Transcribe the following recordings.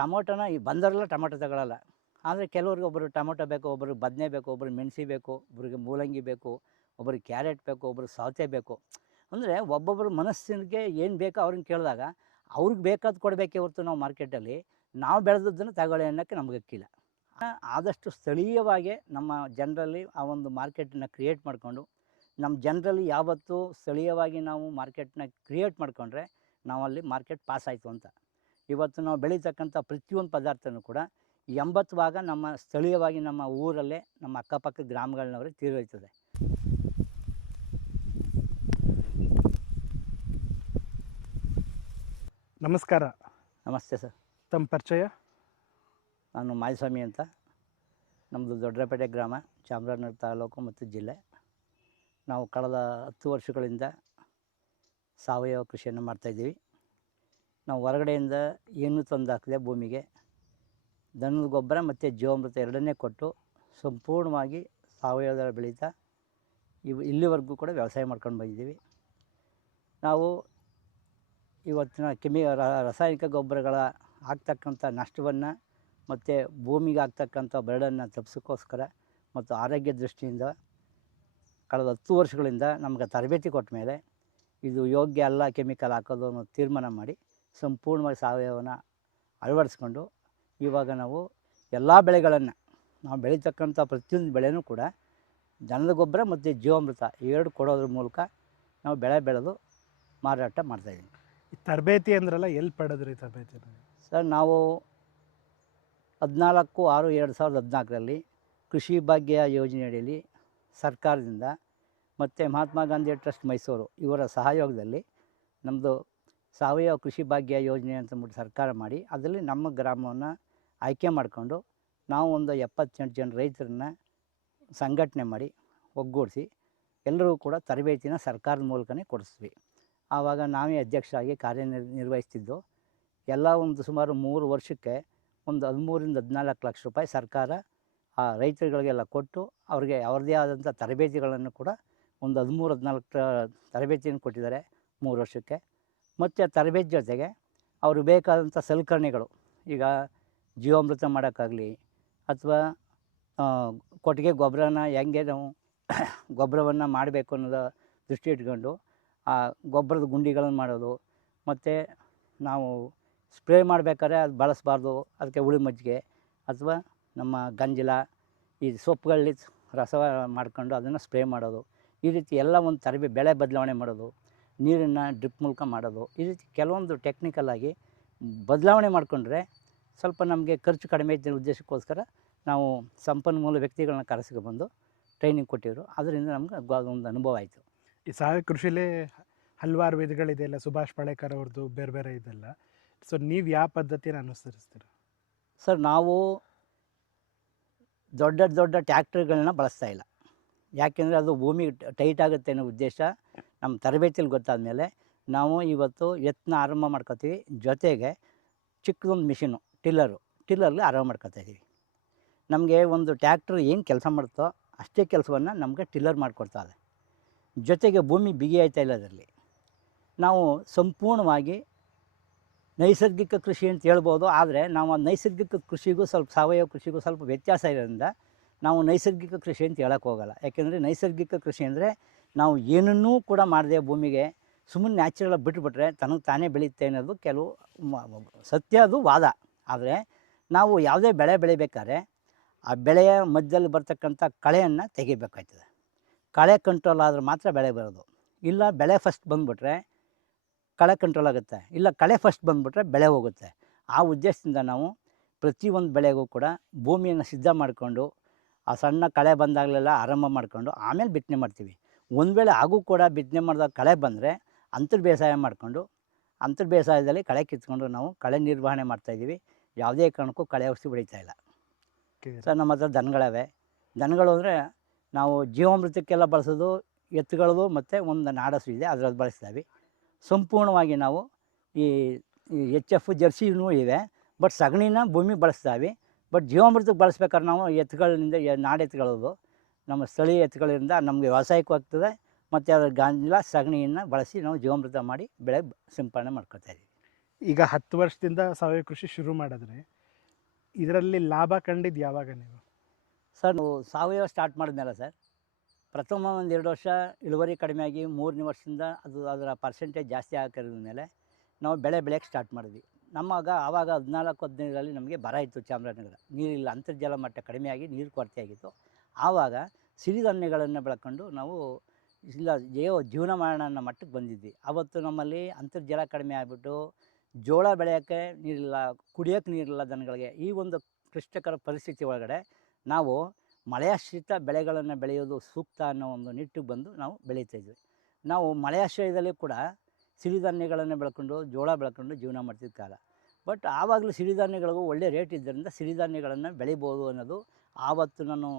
ಟೊಮೊಟೊನ ಈ ಬಂದವರೆಲ್ಲ ಟೊಮೊಟೊ ತಗೊಳ್ಳಲ್ಲ ಆದರೆ ಕೆಲವ್ರಿಗೆ ಒಬ್ಬರು ಟೊಮೊಟೊ ಬೇಕು ಒಬ್ಬರು ಬದನೆ ಬೇಕು ಒಬ್ಬರು ಮೆಣಸಿ ಬೇಕು ಒಬ್ಬರಿಗೆ ಮೂಲಂಗಿ ಬೇಕು ಒಬ್ಬರಿಗೆ ಕ್ಯಾರೆಟ್ ಬೇಕು ಒಬ್ಬರು ಸೌತೆ ಬೇಕು. ಅಂದರೆ ಒಬ್ಬೊಬ್ಬರ ಮನಸ್ಸಿಗೆ ಏನು ಬೇಕೋ ಅವ್ರನ್ನ ಕೇಳಿದಾಗ ಅವ್ರಿಗೆ ಬೇಕಾದ ಕೊಡಬೇಕೇ ಹೊರತು ನಾವು ಮಾರ್ಕೆಟಲ್ಲಿ ನಾವು ಬೆಳೆದದ್ದನ್ನು ತಗೊಳ್ಳಿ ಅನ್ನೋಕ್ಕೆ ನಮಗೆ ಅಕ್ಕಿಲ್ಲ. ಆದಷ್ಟು ಸ್ಥಳೀಯವಾಗಿ ನಮ್ಮ ಜನರಲ್ಲಿ ಆ ಒಂದು ಮಾರ್ಕೆಟನ್ನ ಕ್ರಿಯೇಟ್ ಮಾಡಿಕೊಂಡು ನಮ್ಮ ಜನರಲ್ಲಿ ಯಾವತ್ತೂ ಸ್ಥಳೀಯವಾಗಿ ನಾವು ಮಾರ್ಕೆಟ್ನ ಕ್ರಿಯೇಟ್ ಮಾಡಿಕೊಂಡ್ರೆ ನಾವಲ್ಲಿ ಮಾರ್ಕೆಟ್ ಪಾಸ್ ಆಯಿತು ಅಂತ. ಇವತ್ತು ನಾವು ಬೆಳೀತಕ್ಕಂಥ ಪ್ರತಿಯೊಂದು ಪದಾರ್ಥನೂ ಕೂಡ ಎಂಬತ್ತು ಭಾಗ ನಮ್ಮ ಸ್ಥಳೀಯವಾಗಿ ನಮ್ಮ ಊರಲ್ಲೇ ನಮ್ಮ ಅಕ್ಕಪಕ್ಕ ಗ್ರಾಮಗಳನ್ನವರೇ ತೀರೋಯ್ತದೆ ನಮಸ್ಕಾರ. ನಮಸ್ತೆ ಸರ್. ತಮ್ಮ ಪರಿಚಯ? ನಾನು ಮಾಯಸ್ವಾಮಿ ಅಂತ. ನಮ್ಮದು ದೊಡ್ಡರಪೇಟೆ ಗ್ರಾಮ ಚಾಮರಾಜನಗರ ತಾಲೂಕು ಮತ್ತು ಜಿಲ್ಲೆ. ನಾವು ಕಳೆದ ಹತ್ತು ವರ್ಷಗಳಿಂದ ಸಾವಯವ ಕೃಷಿಯನ್ನು ಮಾಡ್ತಾಯಿದ್ದೀವಿ ನಾವು ಹೊರಗಡೆಯಿಂದ ಏನೂ ತಂದು ಹಾಕದೆ ಭೂಮಿಗೆ? ದನದ ಗೊಬ್ಬರ ಮತ್ತು ಜೀವಾಮೃತ ಎರಡನ್ನೇ ಕೊಟ್ಟು ಸಂಪೂರ್ಣವಾಗಿ ಸಾವಯವದಲ್ಲಿ ಬೆಳೀತಾ ಇವು ಇಲ್ಲಿವರೆಗೂ ಕೂಡ ವ್ಯವಸಾಯ ಮಾಡ್ಕೊಂಡು ಬಂದಿದ್ದೀವಿ. ನಾವು ಇವತ್ತಿನ ಕೆಮಿ ರಾಸಾಯನಿಕ ಗೊಬ್ಬರಗಳ ಆಗ್ತಕ್ಕಂಥ ನಷ್ಟವನ್ನು ಮತ್ತು ಭೂಮಿಗೆ ಆಗ್ತಕ್ಕಂಥ ಬರಡನ್ನು ತಪ್ಪಿಸೋಕ್ಕೋಸ್ಕರ ಮತ್ತು ಆರೋಗ್ಯ ದೃಷ್ಟಿಯಿಂದ ಕಳೆದ ಹತ್ತು ವರ್ಷಗಳಿಂದ ನಮ್ಗೆ ತರಬೇತಿ ಕೊಟ್ಟ ಮೇಲೆ ಇದು ಯೋಗ್ಯ ಅಲ್ಲ ಕೆಮಿಕಲ್ ಹಾಕೋದು ಅನ್ನೋ ತೀರ್ಮಾನ ಮಾಡಿ ಸಂಪೂರ್ಣವಾಗಿ ಸಾವಯವನ ಅಳವಡಿಸ್ಕೊಂಡು ಇವಾಗ ನಾವು ಎಲ್ಲ ಬೆಳೆಗಳನ್ನು ನಾವು ಬೆಳೀತಕ್ಕಂಥ ಪ್ರತಿಯೊಂದು ಬೆಳೆನೂ ಕೂಡ ದನದ ಗೊಬ್ಬರ ಮತ್ತು ಜೀವಾಮೃತ ಎರಡು ಕೊಡೋದ್ರ ಮೂಲಕ ನಾವು ಬೆಳೆ ಬೆಳೆದು ಮಾರಾಟ ಮಾಡ್ತಾಯಿದ್ದೀವಿ ಈ ತರಬೇತಿ ಅಂದ್ರಲ್ಲ ಎಲ್ಲಿ ಪಡೆದ್ರಿ ತರಬೇತಿ ಸರ್ ನಾವು ಹದಿನಾಲ್ಕು ಆರು ಎರಡು ಸಾವಿರದ ಹದಿನಾಲ್ಕರಲ್ಲಿ ಕೃಷಿ ಭಾಗ್ಯ ಯೋಜನೆಯಡಿಯಲ್ಲಿ ಸರ್ಕಾರದಿಂದ ಮತ್ತು ಮಹಾತ್ಮ ಗಾಂಧಿ ಟ್ರಸ್ಟ್ ಮೈಸೂರು ಇವರ ಸಹಯೋಗದಲ್ಲಿ ನಮ್ಮದು ಸಾವಯವ ಕೃಷಿ ಭಾಗ್ಯ ಯೋಜನೆ ಅಂತಂದ್ಬಿಟ್ಟು ಸರ್ಕಾರ ಮಾಡಿ, ಅದರಲ್ಲಿ ನಮ್ಮ ಗ್ರಾಮವನ್ನು ಆಯ್ಕೆ ಮಾಡಿಕೊಂಡು ನಾವು ಒಂದು ಎಪ್ಪತ್ತೆಂಟು ಜನ ರೈತರನ್ನ ಸಂಘಟನೆ ಮಾಡಿ ಒಗ್ಗೂಡಿಸಿ ಎಲ್ಲರೂ ಕೂಡ ತರಬೇತಿನ ಸರ್ಕಾರದ ಮೂಲಕನೇ ಕೊಡಿಸ್ತೀವಿ. ಆವಾಗ ನಾವೇ ಅಧ್ಯಕ್ಷರಾಗಿ ಕಾರ್ಯನಿರ್ ನಿರ್ವಹಿಸ್ತಿದ್ದು ಎಲ್ಲ ಒಂದು ಸುಮಾರು ಮೂರು ವರ್ಷಕ್ಕೆ ಒಂದು ಹದಿಮೂರಿಂದ ಹದಿನಾಲ್ಕು ಲಕ್ಷ ರೂಪಾಯಿ ಸರ್ಕಾರ ಆ ರೈತರುಗಳಿಗೆಲ್ಲ ಕೊಟ್ಟು ಅವ್ರಿಗೆ ಅವ್ರದ್ದೇ ಆದಂಥ ತರಬೇತಿಗಳನ್ನು ಕೂಡ ಒಂದು ಹದಿಮೂರು ಹದಿನಾಲ್ಕು ತರಬೇತಿಯನ್ನು ಕೊಟ್ಟಿದ್ದಾರೆ ಮೂರು ವರ್ಷಕ್ಕೆ. ಮತ್ತು ತರಬೇತಿ ಜೊತೆಗೆ ಅವರು ಬೇಕಾದಂಥ ಸಲಕರಣೆಗಳು, ಈಗ ಜೀವಾಮೃತ ಮಾಡೋಕ್ಕಾಗಲಿ ಅಥವಾ ಕೊಟ್ಟಿಗೆ ಗೊಬ್ಬರನ ಹೆಂಗೆ ನಾವು ಗೊಬ್ಬರವನ್ನು ಮಾಡಬೇಕು ಅನ್ನೋದು ದೃಷ್ಟಿ ಇಟ್ಕೊಂಡು ಆ ಗೊಬ್ಬರದ ಗುಂಡಿಗಳನ್ನು ಮಾಡೋದು, ಮತ್ತು ನಾವು ಸ್ಪ್ರೇ ಮಾಡಬೇಕಾದ್ರೆ ಅದು ಬಳಸಬಾರ್ದು, ಅದಕ್ಕೆ ಹುಳಿ ಮಜ್ಜಿಗೆ ಅಥವಾ ನಮ್ಮ ಗಂಜಲ, ಈ ಸೊಪ್ಪುಗಳಲ್ಲಿ ರಸ ಮಾಡ್ಕೊಂಡು ಅದನ್ನು ಸ್ಪ್ರೇ ಮಾಡೋದು, ಈ ರೀತಿ ಎಲ್ಲ ಒಂದು ತರಬೇ ಬೆಳೆ ಬದಲಾವಣೆ ಮಾಡೋದು. ನೀರನ್ನು ಡ್ರಿಪ್ ಮೂಲಕ ಮಾಡೋದು. ಈ ರೀತಿ ಕೆಲವೊಂದು ಟೆಕ್ನಿಕಲಾಗಿ ಬದಲಾವಣೆ ಮಾಡಿಕೊಂಡ್ರೆ ಸ್ವಲ್ಪ ನಮಗೆ ಖರ್ಚು ಕಡಿಮೆ ಇದ್ದ ಉದ್ದೇಶಕ್ಕೋಸ್ಕರ ನಾವು ಸಂಪನ್ಮೂಲ ವ್ಯಕ್ತಿಗಳನ್ನ ಕರೆಸ್ಕೊಬಂದು ಟ್ರೈನಿಂಗ್ ಕೊಟ್ಟಿದ್ರು. ಅದರಿಂದ ನಮ್ಗೆ ಒಂದು ಅನುಭವ ಆಯಿತು. ಈ ಸಾವಯವ ಕೃಷಿಲೇ ಹಲವಾರು ವಿಧಗಳಿದೆಯಲ್ಲ ಸುಭಾಷ್ ಪಾಳೇಕರ್ ಅವ್ರದ್ದು ಬೇರೆ ಬೇರೆ ಇದೆಲ್ಲ. ಸೊ ನೀವು ಯಾವ ಪದ್ಧತಿನ ಅನುಸರಿಸ್ತೀರ? ಸರ್ ನಾವು ದೊಡ್ಡ ದೊಡ್ಡ ಟ್ಯಾಕ್ಟ್ರಿಗಳನ್ನ ಬಳಸ್ತಾ ಇಲ್ಲ. ಯಾಕೆಂದರೆ ಅದು ಭೂಮಿ ಟೈಟ್ ಆಗುತ್ತೆ ಅನ್ನೋ ಉದ್ದೇಶ ನಮ್ಮ ತರಬೇತಿಯಲ್ಲಿ ಗೊತ್ತಾದ ಮೇಲೆ ನಾವು ಇವತ್ತು ಯತ್ನ ಆರಂಭ ಮಾಡ್ಕೋತೀವಿ. ಜೊತೆಗೆ ಚಿಕ್ಕದೊಂದು ಮಿಷಿನು, ಟಿಲ್ಲರು. ಟಿಲ್ಲರ್ಲಿ ಆರಂಭ ಮಾಡ್ಕೊತಾ ಇದ್ದೀವಿ ನಮಗೆ ಒಂದು ಟ್ಯಾಕ್ಟ್ರ್ ಏನು ಕೆಲಸ ಮಾಡುತ್ತೋ ಅಷ್ಟೇ ಕೆಲಸವನ್ನು ನಮಗೆ ಟಿಲ್ಲರ್ ಮಾಡಿಕೊಡ್ತಾ ಇದೆ. ಜೊತೆಗೆ ಭೂಮಿ ಬಿಗಿ ಆಯ್ತಾ ಇಲ್ಲ ಅದರಲ್ಲಿ. ನಾವು ಸಂಪೂರ್ಣವಾಗಿ ನೈಸರ್ಗಿಕ ಕೃಷಿ ಅಂತ ಹೇಳ್ಬೋದು, ಆದರೆ ನಾವು ನೈಸರ್ಗಿಕ ಕೃಷಿಗೂ ಸ್ವಲ್ಪ ಸಾವಯವ ಕೃಷಿಗೂ ಸ್ವಲ್ಪ ವ್ಯತ್ಯಾಸ ಇರೋದ್ರಿಂದ ನಾವು ನೈಸರ್ಗಿಕ ಕೃಷಿ ಅಂತ ಹೇಳಕ್ಕೆ ಹೋಗಲ್ಲ. ಯಾಕೆಂದರೆ ನೈಸರ್ಗಿಕ ಕೃಷಿ ಅಂದರೆ ನಾವು ಏನನ್ನೂ ಕೂಡ ಮಾಡಿದೆ ಭೂಮಿಗೆ ಸುಮ್ಮನೆ ನ್ಯಾಚುರಲ್ ಬಿಟ್ಬಿಟ್ರೆ ತನಗೆ ತಾನೇ ಬೆಳೆಯುತ್ತೆ ಅನ್ನೋದು ಕೆಲವು ಸತ್ಯ ಅದು ವಾದ. ಆದರೆ ನಾವು ಯಾವುದೇ ಬೆಳೆ ಬೆಳಿಬೇಕಾದ್ರೆ ಆ ಬೆಳೆಯ ಮಧ್ಯದಲ್ಲಿ ಬರ್ತಕ್ಕಂಥ ಕಳೆಯನ್ನು ತೆಗಿಬೇಕಾಯ್ತದೆ. ಕಳೆ ಕಂಟ್ರೋಲ್ ಆದರೆ ಮಾತ್ರ ಬೆಳೆ ಬರೋದು. ಇಲ್ಲ ಬೆಳೆ ಫಸ್ಟ್ ಬಂದುಬಿಟ್ರೆ ಕಳೆ ಕಂಟ್ರೋಲ್ ಆಗುತ್ತೆ. ಇಲ್ಲ ಕಳೆ ಫಸ್ಟ್ ಬಂದುಬಿಟ್ರೆ ಬೆಳೆ ಹೋಗುತ್ತೆ. ಆ ಉದ್ದೇಶದಿಂದ ನಾವು ಪ್ರತಿಯೊಂದು ಬೆಳೆಗೂ ಕೂಡ ಭೂಮಿಯನ್ನು ಸಿದ್ಧ ಮಾಡಿಕೊಂಡು ಆ ಸಣ್ಣ ಕಳೆ ಬಂದಾಗಲೆಲ್ಲ ಆರಂಭ ಮಾಡಿಕೊಂಡು ಆಮೇಲೆ ಬಿತ್ತನೆ ಮಾಡ್ತೀವಿ. ಒಂದು ವೇಳೆ ಆಗೂ ಕೂಡ ಬಿತ್ತನೆ ಮಾಡಿದಾಗ ಕಳೆ ಬಂದರೆ ಅಂತರ್ ಬೇಸಾಯ ಮಾಡಿಕೊಂಡು ಅಂತರ್ ಬೇಸಾಯದಲ್ಲಿ ಕಳೆ ಕಿತ್ಕೊಂಡು ನಾವು ಕಳೆ ನಿರ್ವಹಣೆ ಮಾಡ್ತಾಯಿದ್ದೀವಿ ಯಾವುದೇ ಕಾರಣಕ್ಕೂ ಕಳೆ ಔಷಧಿ ಬೆಳೀತಾ ಇಲ್ಲ. ಸರ್ ನಮ್ಮ ಹತ್ರ ದನಗಳವೆ. ದನಗಳು ಅಂದರೆ ನಾವು ಜೀವಾಮೃತಕ್ಕೆಲ್ಲ ಬಳಸೋದು ಎತ್ತುಗಳದು ಮತ್ತು ಒಂದು ನಾಡಸು ಇದೆ ಅದರಲ್ಲಿ ಬಳಸ್ತೀವಿ ಸಂಪೂರ್ಣವಾಗಿ ನಾವು ಈ ಎಚ್ ಎಫ್ ಜರ್ಸಿನೂ ಇವೆ ಬಟ್ ಸಗಣಿನ ಭೂಮಿ ಬಳಸ್ತೀವಿ ಬಟ್ ಜೀವಾಮೃತಕ್ಕೆ ಬಳಸ್ಬೇಕಾದ್ರೆ ನಾವು ಎತ್ತುಗಳಿಂದ ನಾಡೆತ್ತುಗಳದು. ನಮ್ಮ ಸ್ಥಳೀಯ ಎತ್ತುಗಳಿಂದ ನಮಗೆ ವ್ಯವಸಾಯಕ್ಕೂ ಆಗ್ತದೆ. ಮತ್ತು ಅದರ ಗಾಂಜಲ ಸಗಣಿಯನ್ನು ಬಳಸಿ ನಾವು ಜೀವಾಮೃತ ಮಾಡಿ ಬೆಳೆ ಸಿಂಪಡಣೆ ಮಾಡ್ಕೊತಾ ಇದ್ದೀವಿ ಈಗ ಹತ್ತು ವರ್ಷದಿಂದ ಸಾವಯವ ಕೃಷಿ ಶುರು ಮಾಡಿದ್ರೆ ಇದರಲ್ಲಿ ಲಾಭ ಕಂಡಿದ್ದು ಯಾವಾಗ ನೀವು? ಸರ್ ನಾವು ಸಾವಯವ ಸ್ಟಾರ್ಟ್ ಮಾಡಿದ್ಮೇಲೆ ಸರ್ ಪ್ರಥಮ ಒಂದು ಎರಡು ವರ್ಷ ಇಳುವರಿ ಕಡಿಮೆ ಆಗಿ ಮೂರನೇ ವರ್ಷದಿಂದ ಅದು ಅದರ ಪರ್ಸೆಂಟೇಜ್ ಜಾಸ್ತಿ ಮೇಲೆ ನಾವು ಬೆಳೆ ಬೆಳೆಯೋಕ್ಕೆ ಸ್ಟಾರ್ಟ್ ಮಾಡಿದ್ವಿ. ನಮ್ಮಾಗ ಆವಾಗ ಹದಿನಾಲ್ಕು, ಹದಿನೈದರಲ್ಲಿ ನಮಗೆ ಬರ ಇತ್ತು ಚಾಮರಾಜನಗರ. ನೀರಿಲ್ಲ, ಅಂತರ್ಜಲ ಮಟ್ಟ ಕಡಿಮೆಯಾಗಿ ನೀರು ಕೊರತೆ ಆಗಿತ್ತು ಆವಾಗ ಸಿರಿಧಾನ್ಯಗಳನ್ನು ಬೆಳ್ಕೊಂಡು ನಾವು ಇಲ್ಲ ಜೀವ ಜೀವನ ಮಾಡೋಣ ಮಟ್ಟಕ್ಕೆ ಬಂದಿದ್ವಿ. ಆವತ್ತು ನಮ್ಮಲ್ಲಿ ಅಂತರ್ಜಲ ಕಡಿಮೆ ಆಗಿಬಿಟ್ಟು ಜೋಳ ಬೆಳೆಯೋಕ್ಕೆ ನೀರಿಲ್ಲ, ಕುಡಿಯೋಕ್ಕೆ ನೀರಿಲ್ಲ ದನಗಳಿಗೆ. ಈ ಒಂದು ಕ್ಲಿಷ್ಟಕರ ಪರಿಸ್ಥಿತಿ ಒಳಗಡೆ ನಾವು ಮಳೆಯಾಶ್ರಿತ ಬೆಳೆಗಳನ್ನು ಬೆಳೆಯೋದು ಸೂಕ್ತ ಅನ್ನೋ ಒಂದು ನಿಟ್ಟಿಗೆ ಬಂದು ನಾವು ಬೆಳೀತಾಯಿದ್ವಿ ನಾವು ಮಳೆಯಾಶ್ರಯದಲ್ಲಿ ಕೂಡ ಸಿರಿಧಾನ್ಯಗಳನ್ನು ಬೆಳ್ಕೊಂಡು ಜೋಳ ಬೆಳ್ಕೊಂಡು ಜೀವನ ಮಾಡ್ತಿದ್ದ ಕಾಲ. ಬಟ್ ಆವಾಗಲೂ ಸಿರಿಧಾನ್ಯಗಳಿಗೂ ಒಳ್ಳೆ ರೇಟ್ ಇದ್ದರಿಂದ ಸಿರಿಧಾನ್ಯಗಳನ್ನು ಬೆಳಿಬೋದು ಅನ್ನೋದು ಆವತ್ತು ನಾನು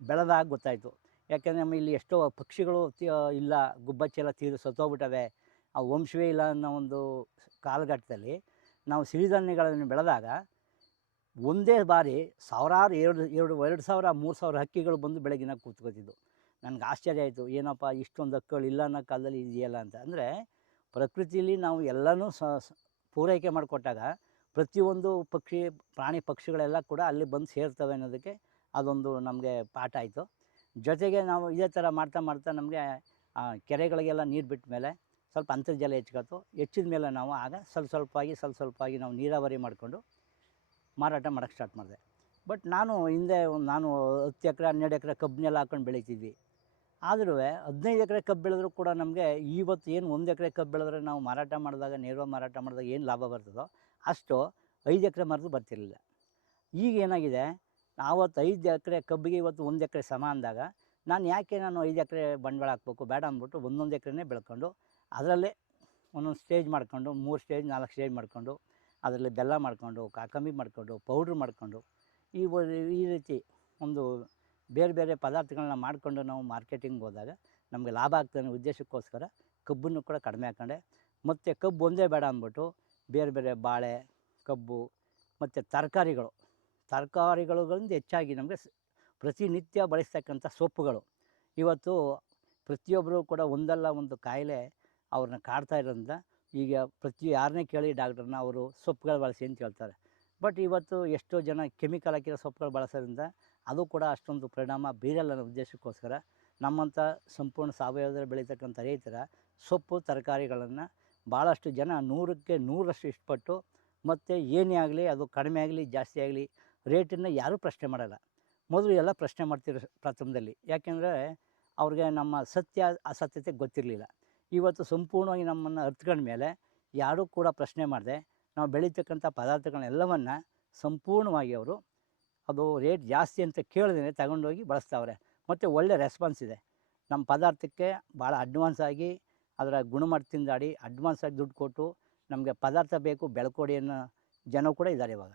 ಬೆಳೆದಾಗ ಗೊತ್ತಾಯಿತು. ಯಾಕೆಂದರೆ ನಮ್ಮ ಇಲ್ಲಿ ಎಷ್ಟೋ ಪಕ್ಷಿಗಳು ಇಲ್ಲ, ಗುಬ್ಬಚ್ಚಿ ಎಲ್ಲ ತೀರಿ ಸತ್ತೋಗ್ಬಿಟ್ಟವೆ. ಆ ವಂಶವೇ ಇಲ್ಲ ಅನ್ನೋ ಒಂದು ಕಾಲಘಟ್ಟದಲ್ಲಿ ನಾವು ಸಿರಿಧಾನ್ಯಗಳನ್ನು ಬೆಳೆದಾಗ ಒಂದೇ ಬಾರಿ ಸಾವಿರಾರು ಎರಡು ಎರಡು ಎರಡು ಸಾವಿರ, ಮೂರು ಸಾವಿರ ಹಕ್ಕಿಗಳು ಬಂದು ಬೆಳಗಿನ ಕೂತ್ಕೋತಿದ್ದು. ನನಗೆ ಆಶ್ಚರ್ಯ ಆಯಿತು, ಏನಪ್ಪ ಇಷ್ಟೊಂದು ಹಕ್ಕುಗಳು ಇಲ್ಲ ಅನ್ನೋ ಕಾಲದಲ್ಲಿ ಇದೆಯಲ್ಲ ಅಂತ. ಅಂದರೆ ಪ್ರಕೃತಿಯಲ್ಲಿ ನಾವು ಎಲ್ಲನೂ ಸ ಪೂರೈಕೆ ಮಾಡಿಕೊಟ್ಟಾಗ ಪ್ರತಿಯೊಂದು ಪಕ್ಷಿ, ಪ್ರಾಣಿ ಪಕ್ಷಿಗಳೆಲ್ಲ ಕೂಡ ಅಲ್ಲಿ ಬಂದು ಸೇರ್ತವೆ ಅನ್ನೋದಕ್ಕೆ ಅದೊಂದು ನಮಗೆ ಪಾಠ ಆಯಿತು. ಜೊತೆಗೆ ನಾವು ಇದೇ ಥರ ಮಾಡ್ತಾ ಮಾಡ್ತಾ ನಮಗೆ ಕೆರೆಗಳಿಗೆಲ್ಲ ನೀರು ಬಿಟ್ಟ ಮೇಲೆ ಸ್ವಲ್ಪ ಅಂತರ್ಜಲ ಹೆಚ್ಚಿಗತ್ತು ಹೆಚ್ಚಿದ ಮೇಲೆ ನಾವು ಆಗ ಸ್ವಲ್ಪ ಸ್ವಲ್ಪವಾಗಿ ಸ್ವಲ್ಪ ಸ್ವಲ್ಪವಾಗಿ ನಾವು ನೀರಾವರಿ ಮಾಡಿಕೊಂಡು ಮಾರಾಟ ಮಾಡೋಕ್ಕೆ ಸ್ಟಾರ್ಟ್ ಮಾಡಿದೆ. ಬಟ್ ನಾನು ಹಿಂದೆ ನಾನು ಹತ್ತು ಎಕರೆ, ಹನ್ನೆರಡು ಎಕರೆ ಕಬ್ಬನ್ನೆಲ್ಲ ಹಾಕೊಂಡು ಬೆಳಿತಿದ್ವಿ. ಆದ್ರೂ ಹದಿನೈದು ಎಕರೆ ಕಬ್ಬು ಬೆಳೆದ್ರೂ ಕೂಡ ನಮಗೆ ಇವತ್ತು ಏನು ಒಂದು ಎಕರೆ ಕಬ್ಬು ಬೆಳೆದ್ರೆ ನಾವು ಮಾರಾಟ ಮಾಡಿದಾಗ, ನೇರವಾಗಿ ಮಾರಾಟ ಮಾಡಿದಾಗ ಏನು ಲಾಭ ಬರ್ತದೋ ಅಷ್ಟು ಐದು ಎಕರೆ ಮರದು ಬರ್ತಿರಲಿಲ್ಲ. ಈಗ ಏನಾಗಿದೆ ಆವತ್ತು ಐದು ಎಕರೆ ಕಬ್ಬಿಗೆ ಇವತ್ತು ಒಂದು ಎಕರೆ ಸಮ ಅಂದಾಗ ನಾನು ಯಾಕೆ ನಾನು ಐದು ಎಕರೆ ಬಂಡವಾಳ ಹಾಕ್ಬೇಕು, ಬೇಡ ಅಂದ್ಬಿಟ್ಟು ಒಂದೊಂದು ಎಕರೆನೇ ಬೆಳ್ಕೊಂಡು ಅದರಲ್ಲೇ ಒಂದೊಂದು ಸ್ಟೇಜ್ ಮಾಡ್ಕೊಂಡು, ಮೂರು ಸ್ಟೇಜ್, ನಾಲ್ಕು ಸ್ಟೇಜ್ ಮಾಡ್ಕೊಂಡು, ಅದರಲ್ಲಿ ಬೆಲ್ಲ ಮಾಡಿಕೊಂಡು, ಕಾಕಂಬಿ ಮಾಡಿಕೊಂಡು, ಪೌಡ್ರ್ ಮಾಡಿಕೊಂಡು ಈ ಈ ರೀತಿ ಒಂದು ಬೇರೆ ಬೇರೆ ಪದಾರ್ಥಗಳನ್ನ ಮಾಡಿಕೊಂಡು ನಾವು ಮಾರ್ಕೆಟಿಂಗ್ ಹೋದಾಗ ನಮಗೆ ಲಾಭ ಆಗ್ತದೆ ಅನ್ನೋ ಉದ್ದೇಶಕ್ಕೋಸ್ಕರ ಕಬ್ಬನ್ನು ಕೂಡ ಕಡಿಮೆ ಹಾಕೊಂಡೆ. ಮತ್ತು ಕಬ್ಬು ಒಂದೇ ಬೇಡ ಅಂದ್ಬಿಟ್ಟು ಬೇರೆ ಬೇರೆ ಬಾಳೆ, ಕಬ್ಬು, ಮತ್ತು ತರಕಾರಿಗಳು. ತರಕಾರಿಗಳಿಂದ ಹೆಚ್ಚಾಗಿ ನಮಗೆ ಪ್ರತಿನಿತ್ಯ ಬಳಸ್ತಕ್ಕಂಥ ಸೊಪ್ಪುಗಳು. ಇವತ್ತು ಪ್ರತಿಯೊಬ್ಬರು ಕೂಡ ಒಂದಲ್ಲ ಒಂದು ಕಾಯಿಲೆ ಅವ್ರನ್ನ ಕಾಡ್ತಾ ಇರೋದ್ರಿಂದ ಈಗ ಪ್ರತಿ ಯಾರನ್ನೇ ಕೇಳಿ ಡಾಕ್ಟ್ರನ್ನ ಅವರು ಸೊಪ್ಪುಗಳು ಬಳಸಿ ಅಂತ ಹೇಳ್ತಾರೆ. ಬಟ್ ಇವತ್ತು ಎಷ್ಟೋ ಜನ ಕೆಮಿಕಲ್ ಹಾಕಿರೋ ಸೊಪ್ಪುಗಳು ಬಳಸೋದ್ರಿಂದ ಅದು ಕೂಡ ಅಷ್ಟೊಂದು ಪರಿಣಾಮ ಬೀರಲ್ಲ ಅನ್ನೋ ಉದ್ದೇಶಕ್ಕೋಸ್ಕರ ನಮ್ಮಂಥ ಸಂಪೂರ್ಣ ಸಾವಯವದಲ್ಲಿ ಬೆಳೀತಕ್ಕಂಥ ರೈತರ ಸೊಪ್ಪು, ತರಕಾರಿಗಳನ್ನು ಭಾಳಷ್ಟು ಜನ ನೂರಕ್ಕೆ ನೂರಷ್ಟು ಇಷ್ಟಪಟ್ಟು ಮತ್ತು ಏನೇ ಆಗಲಿ ಅದು ಕಡಿಮೆ ಆಗಲಿ, ಜಾಸ್ತಿ ಆಗಲಿ ರೇಟನ್ನು ಯಾರೂ ಪ್ರಶ್ನೆ ಮಾಡಲ್ಲ. ಮೊದಲು ಎಲ್ಲ ಪ್ರಶ್ನೆ ಮಾಡ್ತಿರೋ ಪ್ರಥಮದಲ್ಲಿ. ಯಾಕೆಂದರೆ ಅವ್ರಿಗೆ ನಮ್ಮ ಸತ್ಯ, ಅಸತ್ಯತೆ ಗೊತ್ತಿರಲಿಲ್ಲ. ಇವತ್ತು ಸಂಪೂರ್ಣವಾಗಿ ನಮ್ಮನ್ನು ಅರ್ತ್ಕೊಂಡ ಮೇಲೆ ಯಾರೂ ಕೂಡ ಪ್ರಶ್ನೆ ಮಾಡದೆ ನಾವು ಬೆಳೀತಕ್ಕಂಥ ಪದಾರ್ಥಗಳನ್ನೆಲ್ಲವನ್ನು ಸಂಪೂರ್ಣವಾಗಿ ಅವರು ಅದು ರೇಟ್ ಜಾಸ್ತಿ ಅಂತ ಕೇಳಿದ್ರೆ ತಗೊಂಡೋಗಿ ಬಳಸ್ತಾವ್ರೆ. ಮತ್ತು ಒಳ್ಳೆ ರೆಸ್ಪಾನ್ಸ್ ಇದೆ. ನಮ್ಮ ಪದಾರ್ಥಕ್ಕೆ ಭಾಳ ಅಡ್ವಾನ್ಸ್ ಆಗಿ ಅದರ ಗುಣಮಟ್ಟದಿಂದ ಆಡಿ ಅಡ್ವಾನ್ಸ್ ಆಗಿ ದುಡ್ಡು ಕೊಟ್ಟು ನಮಗೆ ಪದಾರ್ಥ ಬೇಕು, ಬೆಳ್ಕೊಡಿ ಅನ್ನೋ ಜನ ಕೂಡ ಇದ್ದಾರೆ ಇವಾಗ.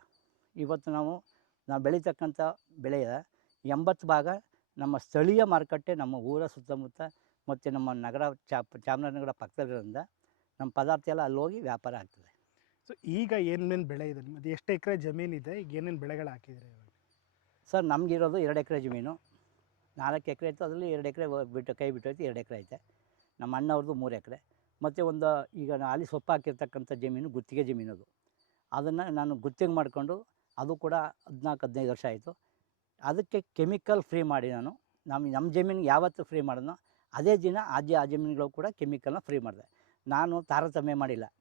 ಇವತ್ತು ನಾವು ನಾವು ಬೆಳೀತಕ್ಕಂಥ ಬೆಳೆಯ ಎಂಬತ್ತು ಭಾಗ ನಮ್ಮ ಸ್ಥಳೀಯ ಮಾರುಕಟ್ಟೆ, ನಮ್ಮ ಊರ ಸುತ್ತಮುತ್ತ ಮತ್ತು ನಮ್ಮ ನಗರ ಚಾಮರಾಜನಗರ ಪಕ್ಕದಲ್ಲಿರೋದ್ರಿಂದ ನಮ್ಮ ಪದಾರ್ಥ ಎಲ್ಲ ಅಲ್ಲಿ ಹೋಗಿ ವ್ಯಾಪಾರ ಆಗ್ತದೆ. ಸೊ ಈಗ ಏನೇನು ಬೆಳೆ ಇದೆ ನಿಮ್ಮದು ಎಷ್ಟು ಎಕರೆ ಜಮೀನಿದೆ? ಈಗ ಏನೇನು ಬೆಳೆಗಳು ಹಾಕಿದ್ರೆ ಸರ್, ನಮಗಿರೋದು ಎರಡು ಎಕರೆ ಜಮೀನು. ನಾಲ್ಕು ಎಕರೆ ಇತ್ತು, ಅದರಲ್ಲಿ ಎರಡು ಎಕರೆ ಬಿಟ್ಟು, ಕೈ ಬಿಟ್ಟೋಯ್ತು ಎರಡು ಎಕರೆ ಐತೆ. ನಮ್ಮ ಅಣ್ಣವ್ರದ್ದು ಮೂರು ಎಕರೆ. ಮತ್ತು ಒಂದು, ಈಗ ಅಲ್ಲಿ ಸೊಪ್ಪು ಹಾಕಿರ್ತಕ್ಕಂಥ ಜಮೀನು, ಗುತ್ತಿಗೆ ಜಮೀನು ಅದು. ಅದನ್ನು ನಾನು ಗುತ್ತಿಗೆ ಮಾಡಿಕೊಂಡು, ಅದು ಕೂಡ ಹದಿನಾಲ್ಕು, ಹದಿನೈದು ವರ್ಷ ಆಯಿತು. ಅದಕ್ಕೆ ಕೆಮಿಕಲ್ ಫ್ರೀ ಮಾಡಿ ನಾನು. ನಮ್ಮ ನಮ್ಮ ಜಮೀನಿಗೆ ಯಾವತ್ತು ಫ್ರೀ ಮಾಡೋನೋ, ಅದೇ ದಿನ ಆ ಆ ಜಮೀನುಗಳು ಕೂಡ ಕೆಮಿಕಲ್ನ ಫ್ರೀ ಮಾಡಿದೆ. ನಾನು ತಾರತಮ್ಯ ಮಾಡಿಲ್ಲ.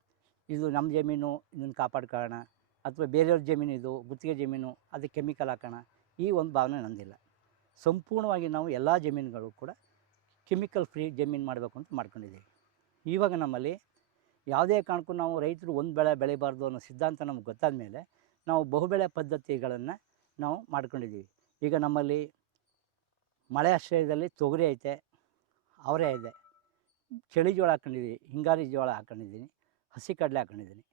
ಇದು ನಮ್ಮ ಜಮೀನು, ಇದನ್ನು ಕಾಪಾಡ್ಕೊಳ್ಳೋಣ. ಅಥವಾ ಬೇರೆಯವ್ರ ಜಮೀನು ಇದು, ಗುತ್ತಿಗೆ ಜಮೀನು, ಅದಕ್ಕೆ ಕೆಮಿಕಲ್ ಹಾಕೋಣ. ಈ ಒಂದು ಭಾವನೆ ನಂದಿಲ್ಲ. ಸಂಪೂರ್ಣವಾಗಿ ನಾವು ಎಲ್ಲ ಜಮೀನುಗಳು ಕೂಡ ಕೆಮಿಕಲ್ ಫ್ರೀ ಜಮೀನು ಮಾಡಬೇಕು ಅಂತ ಮಾಡ್ಕೊಂಡಿದ್ದೀವಿ. ಇವಾಗ ನಮ್ಮಲ್ಲಿ ಯಾವುದೇ ಕಾರಣಕ್ಕೂ ನಾವು ರೈತರು ಒಂದು ಬೆಳೆ ಬೆಳಿಬಾರ್ದು ಅನ್ನೋ ಸಿದ್ಧಾಂತ ನಮ್ಗೆ ಗೊತ್ತಾದ ಮೇಲೆ ನಾವು ಬಹುಬೆಳೆ ಪದ್ಧತಿಗಳನ್ನು ನಾವು ಮಾಡ್ಕೊಂಡಿದ್ದೀವಿ. ಈಗ ನಮ್ಮಲ್ಲಿ ಮಳೆ ಆಶ್ರಯದಲ್ಲಿ ತೊಗರಿ ಐತೆ, ಅವರೇ ಇದೆ. ಚಳಿ ಜೋಳ ಹಾಕೊಂಡಿದ್ದೀವಿ, ಹಿಂಗಾರಿ ಜೋಳ ಹಾಕೊಂಡಿದ್ದೀನಿ, ಹಸಿ ಕಡಲೆ ಹಾಕೊಂಡಿದ್ದೀನಿ.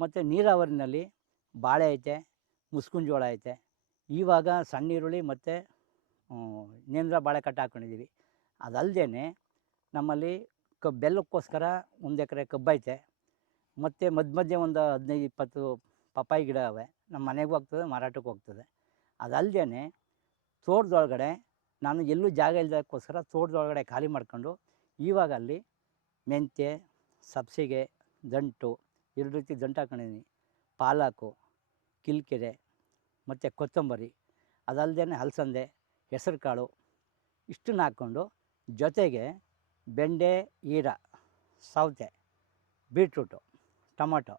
ಮತ್ತು ನೀರಾವರಿನಲ್ಲಿ ಬಾಳೆ ಐತೆ, ಮುಸ್ಕಿನ ಜೋಳ ಐತೆ ಇವಾಗ ಸಣ್ಣ ಈರುಳ್ಳಿ ಮತ್ತು ನೇಂದ್ರ ಬಾಳೆ ಕಟ್ಟ ಹಾಕೊಂಡಿದ್ದೀವಿ ಅದಲ್ಲದೆ ನಮ್ಮಲ್ಲಿ ಕ, ಬೆಲ್ಲಕ್ಕೋಸ್ಕರ ಒಂದು ಎಕರೆ ಕಬ್ಬೈತೆ. ಮತ್ತು ಮಧ್ಯ ಮಧ್ಯೆ ಒಂದು ಹದಿನೈದು, ಇಪ್ಪತ್ತು ಪಪ್ಪಾಯಿ ಗಿಡ ಅವೆ ನಮ್ಮ ಮನೆಗೂ ಹೋಗ್ತದೆ ಮಾರಾಟಕ್ಕೆ ಹೋಗ್ತದೆ ಅದಲ್ಲದೆ ತೋಟದೊಳಗಡೆ ನಾನು ಎಲ್ಲೂ ಜಾಗ ಇಲ್ಲದಕ್ಕೋಸ್ಕರ ತೋಟದೊಳಗಡೆ ಖಾಲಿ ಮಾಡಿಕೊಂಡು ಇವಾಗ ಅಲ್ಲಿ ಮೆಂತ್ಯ, ಸಬ್ಸಿಗೆ, ದಂಟು, ಎರಡು ರೀತಿ ದಂಟು ಹಾಕೊಂಡಿದ್ದೀನಿ ಪಾಲಕು, ಕಿಲ್ಕೆರೆ ಮತ್ತು ಕೊತ್ತಂಬರಿ ಅದಲ್ಲದೆ ಹಲಸಂದೆ ಹೆಸರು ಕಾಳು ಇಷ್ಟನ್ನ ಹಾಕ್ಕೊಂಡು ಜೊತೆಗೆ ಬೆಂಡೆ, ಈರ, ಸೌತೆ, ಬೀಟ್ರೂಟು, ಟೊಮಟೊ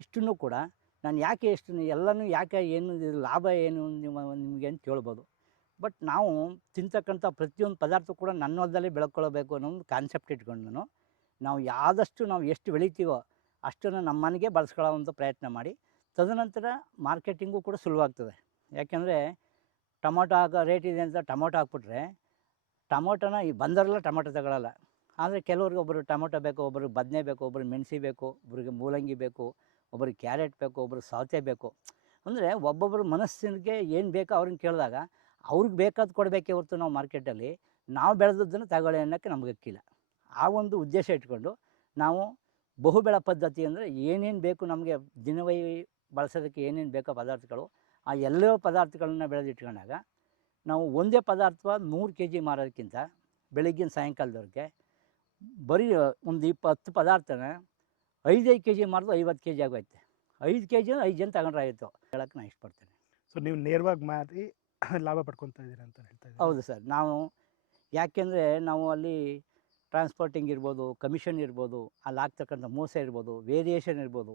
ಇಷ್ಟನ್ನು ಕೂಡ ನಾನು ಯಾಕೆ ಇಷ್ಟು ಎಲ್ಲನೂ ಯಾಕೆ ಏನು ಲಾಭ ಏನು ನಿಮ್ಮ ನಿಮಗೆ ಅಂತ ಕೇಳ್ಬೋದು ಬಟ್ ನಾವು ತಿಂತಕ್ಕಂಥ ಪ್ರತಿಯೊಂದು ಪದಾರ್ಥ ಕೂಡ ನನ್ನ ಹೊಲದಲ್ಲಿ ಬೆಳ್ಕೊಳ್ಬೇಕು ಅನ್ನೋ ಒಂದು ಕಾನ್ಸೆಪ್ಟ್ ಇಟ್ಕೊಂಡು ನಾವು ಆದಷ್ಟು ನಾವು ಎಷ್ಟು ಬೆಳಿತೀವೋ ಅಷ್ಟನ್ನು ನಮ್ಮ ಮನೆಗೆ ಒಂದು ಪ್ರಯತ್ನ ಮಾಡಿ. ತದನಂತರ ಮಾರ್ಕೆಟಿಂಗು ಕೂಡ ಸುಲಭವಾಗ್ತದೆ ಯಾಕೆಂದರೆ ಟೊಮೊಟೊ ಹಾಕೋ ರೇಟ್ ಇದೆ ಅಂತ ಟೊಮೊಟೊ ಹಾಕ್ಬಿಟ್ರೆ ಟೊಮೊಟೊನ ಈ ಬಂದವರೆಲ್ಲ ಟೊಮೊಟೊ ತಗೊಳ್ಳಲ್ಲ ಆದರೆ ಕೆಲವ್ರಿಗೆ ಒಬ್ಬರು ಟೊಮೊಟೊ ಬೇಕು ಒಬ್ಬರಿಗೆ ಬದನೆ ಬೇಕು ಒಬ್ಬರಿಗೆ ಮೆಣಸಿ ಬೇಕು ಒಬ್ಬರಿಗೆ ಮೂಲಂಗಿ ಬೇಕು ಒಬ್ಬರಿಗೆ ಕ್ಯಾರೆಟ್ ಬೇಕು ಒಬ್ಬರು ಸೌತೆ ಬೇಕು. ಅಂದರೆ ಒಬ್ಬೊಬ್ಬರು ಮನಸ್ಸಿಗೆ ಏನು ಬೇಕೋ ಅವ್ರನ್ನ ಕೇಳಿದಾಗ ಅವ್ರಿಗೆ ಬೇಕಾದ ಕೊಡಬೇಕೇ ಹೊರತು ನಾವು ಮಾರ್ಕೆಟಲ್ಲಿ ನಾವು ಬೆಳೆದದ್ದನ್ನು ತಗೊಳ್ಳಿ ಅನ್ನೋಕ್ಕೆ ನಮಗೆ ಅಕ್ಕಿಲ್ಲ. ಆ ಒಂದು ಉದ್ದೇಶ ಇಟ್ಕೊಂಡು ನಾವು ಬಹುಬೆಳ ಪದ್ಧತಿ ಅಂದರೆ ಏನೇನು ಬೇಕು ನಮಗೆ ದಿನವೈ ಬಳಸೋದಕ್ಕೆ ಏನೇನು ಬೇಕೋ ಪದಾರ್ಥಗಳು ಆ ಎಲ್ಲ ಪದಾರ್ಥಗಳನ್ನ ಬೆಳೆದಿಟ್ಕೊಂಡಾಗ ನಾವು ಒಂದೇ ಪದಾರ್ಥ ನೂರು ಕೆ ಜಿ ಮಾರೋದಕ್ಕಿಂತ ಬೆಳಗ್ಗಿನ ಸಾಯಂಕಾಲದವರೆಗೆ ಬರೀ ಒಂದು ಇಪ್ಪತ್ತು ಪದಾರ್ಥನ ಐದೈದು ಕೆ ಜಿ ಮಾರಿದ್ರು ಐವತ್ತು ಕೆ ಜಿ ಆಗೋಯ್ತೆ. ಐದು ಕೆ ಜಿ ಐದು ಜನ ತಗೊಂಡ್ರೆ ಆಯಿತು. ಹೇಳಕ್ಕೆ ನಾನು ಇಷ್ಟಪಡ್ತೇನೆ. ಸೊ ನೀವು ನೇರವಾಗಿ ಮಾರಿ ಲಾಭ ಪಡ್ಕೊತಾ ಇದ್ದೀರಾ ಅಂತ ಹೇಳ್ತಾ ಹೌದು ಸರ್. ನಾವು ಯಾಕೆಂದರೆ ನಾವು ಅಲ್ಲಿ ಟ್ರಾನ್ಸ್ಪೋರ್ಟಿಂಗ್ ಇರ್ಬೋದು ಕಮಿಷನ್ ಇರ್ಬೋದು ಅಲ್ಲಿ ಆಗ್ತಕ್ಕಂಥ ಮೋಸ ಇರ್ಬೋದು ವೇರಿಯೇಷನ್ ಇರ್ಬೋದು.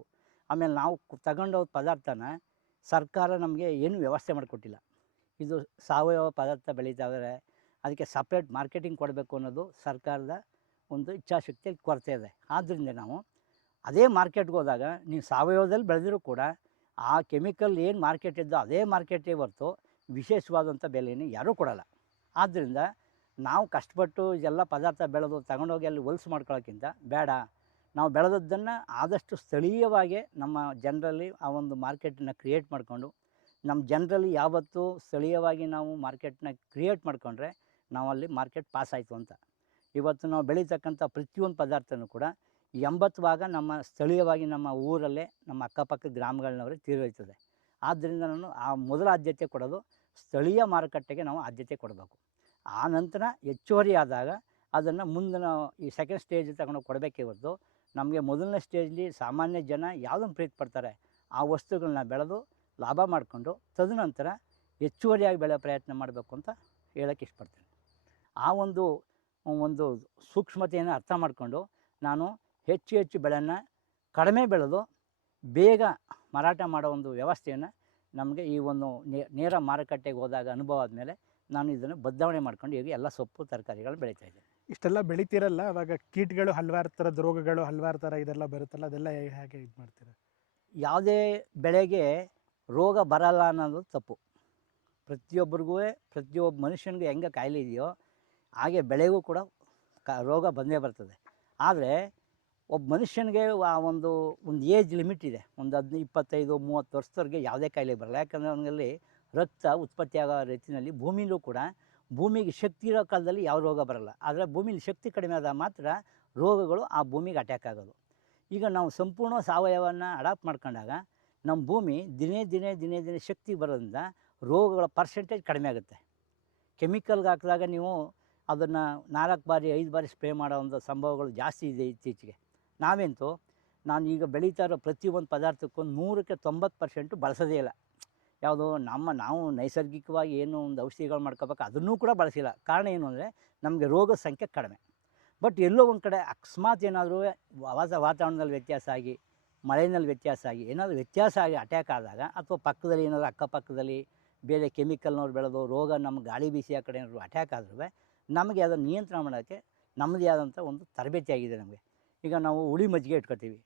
ಆಮೇಲೆ ನಾವು ತಗೊಂಡು ತಗೊಂಡೋದ ಪದಾರ್ಥನ ಸರ್ಕಾರ ನಮಗೆ ಏನು ವ್ಯವಸ್ಥೆ ಮಾಡಿಕೊಟ್ಟಿಲ್ಲ. ಇದು ಸಾವಯವ ಪದಾರ್ಥ ಬೆಳೀತಾ ಇದ್ದಾರೆ ಅದಕ್ಕೆ ಸಪ್ರೇಟ್ ಮಾರ್ಕೆಟಿಂಗ್ ಕೊಡಬೇಕು ಅನ್ನೋದು ಸರ್ಕಾರದ ಒಂದು ಇಚ್ಛಾಶಕ್ತಿ ಕೊರತೆ ಇದೆ. ಆದ್ದರಿಂದ ನಾವು ಅದೇ ಮಾರ್ಕೆಟ್ಗೆ ಹೋದಾಗ ನೀವು ಸಾವಯವದಲ್ಲಿ ಬೆಳೆದರೂ ಕೂಡ ಆ ಕೆಮಿಕಲ್ ಏನು ಮಾರ್ಕೆಟ್ ಇದ್ದೋ ಅದೇ ಮಾರ್ಕೆಟೇ ಹೊರತು ವಿಶೇಷವಾದಂಥ ಬೆಲೆಯನ್ನು ಯಾರೂ ಕೊಡಲ್ಲ. ಆದ್ದರಿಂದ ನಾವು ಕಷ್ಟಪಟ್ಟು ಇದೆಲ್ಲ ಪದಾರ್ಥ ಬೆಳೆದು ತಗೊಂಡೋಗಿ ಅಲ್ಲಿ ಹೊಲ್ಸು ಮಾಡ್ಕೊಳ್ಳೋಕ್ಕಿಂತ ಬೇಡ. ನಾವು ಬೆಳೆದದ್ದನ್ನು ಆದಷ್ಟು ಸ್ಥಳೀಯವಾಗಿ ನಮ್ಮ ಜನರಲ್ಲಿ ಆ ಒಂದು ಮಾರ್ಕೆಟನ್ನ ಕ್ರಿಯೇಟ್ ಮಾಡಿಕೊಂಡು, ನಮ್ಮ ಜನರಲ್ಲಿ ಯಾವತ್ತೂ ಸ್ಥಳೀಯವಾಗಿ ನಾವು ಮಾರ್ಕೆಟ್ನ ಕ್ರಿಯೇಟ್ ಮಾಡಿಕೊಂಡ್ರೆ ನಾವಲ್ಲಿ ಮಾರ್ಕೆಟ್ ಪಾಸ್ ಆಯಿತು ಅಂತ. ಇವತ್ತು ನಾವು ಬೆಳೀತಕ್ಕಂಥ ಪ್ರತಿಯೊಂದು ಪದಾರ್ಥನೂ ಕೂಡ ಎಂಬತ್ತು ಭಾಗ ನಮ್ಮ ಸ್ಥಳೀಯವಾಗಿ ನಮ್ಮ ಊರಲ್ಲೇ ನಮ್ಮ ಅಕ್ಕಪಕ್ಕ ಗ್ರಾಮಗಳನ್ನವರೇ ತೀರೋಯ್ತದೆ ಆದ್ದರಿಂದ ನಾನು ಆ ಮೊದಲ ಆದ್ಯತೆ ಕೊಡೋದು ಸ್ಥಳೀಯ ಮಾರುಕಟ್ಟೆಗೆ ನಾವು ಆದ್ಯತೆ ಕೊಡಬೇಕು. ಆ ನಂತರ ಹೆಚ್ಚುವರಿ ಆದಾಗ ಅದನ್ನು ಮುಂದಿನ ಈ ಸೆಕೆಂಡ್ ಸ್ಟೇಜ್ ತಗೊಂಡು ಕೊಡಬೇಕೇ ಹೊರತು ನಮಗೆ ಮೊದಲನೇ ಸ್ಟೇಜ್ಲಿ ಸಾಮಾನ್ಯ ಜನ ಯಾವುದನ್ನು ಪ್ರೀತಿ ಪಡ್ತಾರೆ ಆ ವಸ್ತುಗಳನ್ನ ಬೆಳೆದು ಲಾಭ ಮಾಡಿಕೊಂಡು ತದನಂತರ ಹೆಚ್ಚುವರಿಯಾಗಿ ಬೆಳೆಯೋ ಪ್ರಯತ್ನ ಮಾಡಬೇಕು ಅಂತ ಹೇಳೋಕ್ಕೆ ಇಷ್ಟಪಡ್ತೇನೆ. ಆ ಒಂದು ಒಂದು ಸೂಕ್ಷ್ಮತೆಯನ್ನು ಅರ್ಥ ಮಾಡಿಕೊಂಡು ನಾನು ಹೆಚ್ಚು ಹೆಚ್ಚು ಬೆಳೆಯನ್ನು ಕಡಿಮೆ ಬೆಳೆದು ಬೇಗ ಮಾರಾಟ ಮಾಡೋ ಒಂದು ವ್ಯವಸ್ಥೆಯನ್ನು ನಮಗೆ ಈ ಒಂದು ನೇರ ಮಾರುಕಟ್ಟೆಗೆ ಹೋದಾಗ ಅನುಭವ ಆದಮೇಲೆ ನಾನು ಇದನ್ನು ಬದಲಾವಣೆ ಮಾಡ್ಕೊಂಡು ಈಗ ಎಲ್ಲ ಸೊಪ್ಪು, ತರಕಾರಿಗಳು ಬೆಳೀತಾ ಇದ್ದೇನೆ. ಇಷ್ಟೆಲ್ಲ ಬೆಳಿತಿರಲ್ಲ, ಅವಾಗ ಕೀಟಗಳು ಹಲವಾರು ಥರದ ರೋಗಗಳು ಹಲವಾರು ಥರ ಇದೆಲ್ಲ ಬರುತ್ತಲ್ಲ, ಅದೆಲ್ಲ ಹೇಗೆ ಇದು ಮಾಡ್ತೀರಾ? ಯಾವುದೇ ಬೆಳೆಗೆ ರೋಗ ಬರಲ್ಲ ಅನ್ನೋದು ತಪ್ಪು. ಪ್ರತಿಯೊಬ್ಬರಿಗೂ, ಪ್ರತಿಯೊಬ್ಬ ಮನುಷ್ಯನಿಗೆ ಹೆಂಗೆ ಕಾಯಿಲೆ ಇದೆಯೋ, ಹಾಗೆ ಬೆಳೆಗೂ ಕೂಡ ಕ, ರೋಗ ಬಂದೇ ಬರ್ತದೆ. ಆದರೆ, ಒಬ್ಬ ಮನುಷ್ಯನಿಗೆ ಆ ಒಂದು ಒಂದು ಏಜ್ ಲಿಮಿಟ್ ಇದೆ. ಒಂದು ಹದಿನೈದು ಇಪ್ಪತ್ತೈದು, ಮೂವತ್ತು ವರ್ಷದವರೆಗೆ ಯಾವುದೇ ಕಾಯಿಲೆ ಬರಲ್ಲ. ಯಾಕಂದರೆ ಅವನಲ್ಲಿ ರಕ್ತ ಉತ್ಪತ್ತಿಯಾಗೋ ರೀತಿಯಲ್ಲಿ ಭೂಮಿಲೂ ಕೂಡ ಭೂಮಿಗೆ ಶಕ್ತಿ ಇರೋ ಕಾಲದಲ್ಲಿ ಯಾವ ರೋಗ ಬರಲ್ಲ. ಆದರೆ ಭೂಮಿಲಿ ಶಕ್ತಿ ಕಡಿಮೆ ಆದಾಗ ಮಾತ್ರ ರೋಗಗಳು ಆ ಭೂಮಿಗೆ ಅಟ್ಯಾಕ್ ಆಗೋದು. ಈಗ ನಾವು ಸಂಪೂರ್ಣ ಸಾವಯವವನ್ನು ಅಡಾಪ್ಟ್ ಮಾಡ್ಕೊಂಡಾಗ ನಮ್ಮ ಭೂಮಿ ದಿನೇ ದಿನೇ ದಿನೇ ದಿನೇ ಶಕ್ತಿ ಬರೋದ್ರಿಂದ ರೋಗಗಳ ಪರ್ಸೆಂಟೇಜ್ ಕಡಿಮೆ ಆಗುತ್ತೆ. ಕೆಮಿಕಲ್ಗೆ ಹಾಕಿದಾಗ ನೀವು ಅದನ್ನು ನಾಲ್ಕು ಬಾರಿ, ಐದು ಬಾರಿ ಸ್ಪ್ರೇ ಮಾಡೋ ಒಂದು ಸಂಭವಗಳು ಜಾಸ್ತಿ ಇದೆ ಇತ್ತೀಚೆಗೆ. ನಾವೆಂತೂ ನಾನು ಈಗ ಬೆಳೀತಾ ಇರೋ ಪ್ರತಿಯೊಂದು ಪದಾರ್ಥಕ್ಕೂ ನೂರಕ್ಕೆ ತೊಂಬತ್ತು ಪರ್ಸೆಂಟು ಬಳಸೋದೇ ಇಲ್ಲ. ಯಾವುದು ನಮ್ಮ ನಾವು ನೈಸರ್ಗಿಕವಾಗಿ ಏನು ಒಂದು ಔಷಧಿಗಳು ಮಾಡ್ಕೋಬೇಕು ಅದನ್ನೂ ಕೂಡ ಬಳಸಿಲ್ಲ. ಕಾರಣ ಏನು ಅಂದರೆ ನಮಗೆ ರೋಗದ ಸಂಖ್ಯೆ ಕಡಿಮೆ. ಬಟ್ ಎಲ್ಲೋ ಒಂದು ಕಡೆ ಅಕಸ್ಮಾತ್ ಏನಾದರೂ ವಾಸ ವಾತಾವರಣದಲ್ಲಿ ವ್ಯತ್ಯಾಸ ಆಗಿ ಮಳೆಯಲ್ಲಿ ವ್ಯತ್ಯಾಸ ಆಗಿ, ಏನಾದರೂ ವ್ಯತ್ಯಾಸ ಆಗಿ ಅಟ್ಯಾಕ್ ಆದಾಗ ಅಥವಾ ಪಕ್ಕದಲ್ಲಿ ಏನಾದರೂ ಅಕ್ಕಪಕ್ಕದಲ್ಲಿ ಬೇರೆ ಕೆಮಿಕಲ್ನವ್ರು ಬೆಳೆದು ರೋಗ ನಮ್ಮ ಗಾಳಿ ಬೀಸಿ ಆ ಕಡೆ ಏನಾದರೂ ಅಟ್ಯಾಕ್ ಆದ್ರೂ ನಮಗೆ ಅದನ್ನು ನಿಯಂತ್ರಣ ಮಾಡೋಕ್ಕೆ ನಮ್ಮದೇ ಆದಂಥ ಒಂದು ತರಬೇತಿ ಆಗಿದೆ ನಮಗೆ. ಈಗ ನಾವು ಹುಳಿ ಮಜ್ಜಿಗೆ ಇಟ್ಕೊತೀವಿ.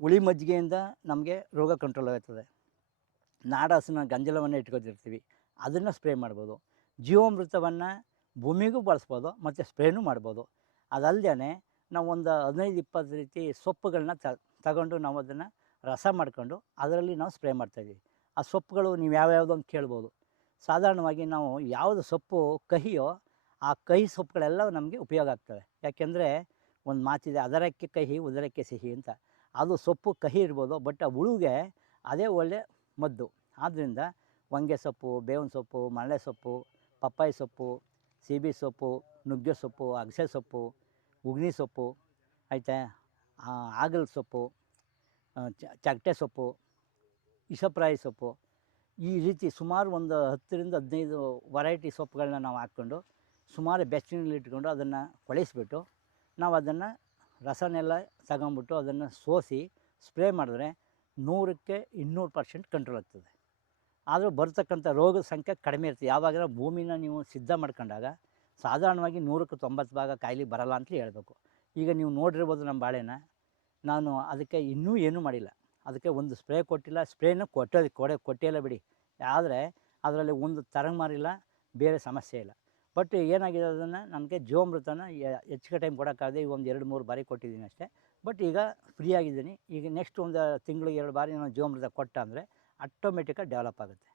ಹುಳಿ ಮಜ್ಜಿಗೆಯಿಂದ ನಮಗೆ ರೋಗ ಕಂಟ್ರೋಲ್ ಆಗುತ್ತದೆ. ನಾಡಹಸಿನ ಗಂಜಲವನ್ನು ಇಟ್ಕೊತಿರ್ತೀವಿ. ಅದನ್ನು ಸ್ಪ್ರೇ ಮಾಡ್ಬೋದು. ಜೀವಾಮೃತವನ್ನು ಭೂಮಿಗೂ ಬಳಸ್ಬೋದು, ಮತ್ತು ಸ್ಪ್ರೇನೂ ಮಾಡ್ಬೋದು. ಅದಲ್ಲದೆ ನಾವು ಒಂದು ಹದಿನೈದು, ಇಪ್ಪತ್ತು ರೀತಿ ಸೊಪ್ಪುಗಳನ್ನ ತಗೊಂಡು ನಾವು ಅದನ್ನು ರಸ ಮಾಡ್ಕೊಂಡು ಅದರಲ್ಲಿ ನಾವು ಸ್ಪ್ರೇ ಮಾಡ್ತಾಯಿದ್ದೀವಿ ಆ ಸೊಪ್ಪುಗಳು ನೀವು ಯಾವ್ಯಾವುದು ಅಂತ ಕೇಳ್ಬೋದು. ಸಾಧಾರಣವಾಗಿ ನಾವು ಯಾವುದು ಸೊಪ್ಪು ಕಹಿಯೋ ಆ ಕಹಿ ಸೊಪ್ಪುಗಳೆಲ್ಲ ನಮಗೆ ಉಪಯೋಗ ಆಗ್ತವೆ. ಯಾಕೆಂದರೆ ಒಂದು ಮಾತಿದೆ, ಅದರಕ್ಕೆ ಕಹಿ, ಉದರಕ್ಕೆ ಸಿಹಿ ಅಂತ. ಅದು ಸೊಪ್ಪು ಕಹಿ ಇರ್ಬೋದು, ಬಟ್ ಆ ಹುಳುಗೆ ಅದೇ ಒಳ್ಳೆ ಮದ್ದು. ಆದ್ದರಿಂದ ಹೊಂಗೆ ಸೊಪ್ಪು, ಬೇವಿನ ಸೊಪ್ಪು, ಮರಳೆ ಸೊಪ್ಪು, ಪಪ್ಪಾಯಿ ಸೊಪ್ಪು, ಸೀಬೆ ಸೊಪ್ಪು, ನುಗ್ಗೆ ಸೊಪ್ಪು, ಅಗಸೆ ಸೊಪ್ಪು, ಉಗ್ನಿ ಸೊಪ್ಪು, ಆಯಿತಾ? ಆಗಲ್ ಸೊಪ್ಪು ಚಕ್ಟೆ ಸೊಪ್ಪು, ಇಸಪ್ರಾಯಿ ಸೊಪ್ಪು, ಈ ರೀತಿ ಸುಮಾರು ಒಂದು ಹತ್ತರಿಂದ ಹದಿನೈದು ವೆರೈಟಿ ಸೊಪ್ಪುಗಳನ್ನ ನಾವು ಹಾಕ್ಕೊಂಡು ಸುಮಾರು ಬೆಚ್ಚನಲ್ಲಿ ಇಟ್ಕೊಂಡು ಅದನ್ನು ಕೊಳಿಸ್ಬಿಟ್ಟು ನಾವು ಅದನ್ನು ರಸನೆಲ್ಲ ತಗೊಂಬಿಟ್ಟು ಅದನ್ನು ಸೋಸಿ ಸ್ಪ್ರೇ ಮಾಡಿದ್ರೆ ನೂರಕ್ಕೆ ಇನ್ನೂರು ಪರ್ಸೆಂಟ್ ಕಂಟ್ರೋಲ್ ಆಗ್ತದೆ. ಆದರೂ ಬರ್ತಕ್ಕಂಥ ರೋಗದ ಸಂಖ್ಯೆ ಕಡಿಮೆ ಇರ್ತದೆ ಯಾವಾಗ ಭೂಮಿನ ನೀವು ಸಿದ್ಧ ಮಾಡ್ಕೊಂಡಾಗ ಸಾಧಾರಣವಾಗಿ ನೂರಕ್ಕೆ ತೊಂಬತ್ತು ಭಾಗ ಕಾಯಿಲೆ ಬರಲ್ಲ ಅಂತ ಹೇಳಬೇಕು. ಈಗ ನೀವು ನೋಡಿರ್ಬೋದು ನಮ್ಮ ಬಾಳೆನ. ನಾನು ಅದಕ್ಕೆ ಇನ್ನೂ ಏನೂ ಮಾಡಿಲ್ಲ. ಅದಕ್ಕೆ ಒಂದು ಸ್ಪ್ರೇ ಕೊಟ್ಟಿಲ್ಲ. ಸ್ಪ್ರೇನ ಕೊಟ್ಟೋದು ಕೊಡೆ, ಕೊಟ್ಟಿಲ್ಲ ಬಿಡಿ. ಆದರೆ ಅದರಲ್ಲಿ ಒಂದು ತರಂಗ್ ಮಾರಿಲ್ಲ, ಬೇರೆ ಸಮಸ್ಯೆ ಇಲ್ಲ. ಬಟ್ ಏನಾಗಿದೆ ಅದನ್ನು? ನನಗೆ ಜೀವಾಮೃತನ ಹೆಚ್ಚಿಗೆ ಟೈಮ್ ಕೊಡೋಕ್ಕಾಗದೆ ಈಗ ಒಂದು ಎರಡು ಮೂರು ಬಾರಿ ಕೊಟ್ಟಿದ್ದೀನಿ ಅಷ್ಟೇ. ಬಟ್ ಈಗ ಫ್ರೀ ಆಗಿದ್ದೀನಿ. ಈಗ ನೆಕ್ಸ್ಟ್ ಒಂದು ತಿಂಗಳಿಗೆ ಎರಡು ಬಾರಿ ನಾನು ಜೀವಾಮೃತ ಕೊಟ್ಟ ಅಂದರೆ ಆಟೋಮೆಟಿಕಾಗಿ ಡೆವಲಪ್ ಆಗುತ್ತೆ.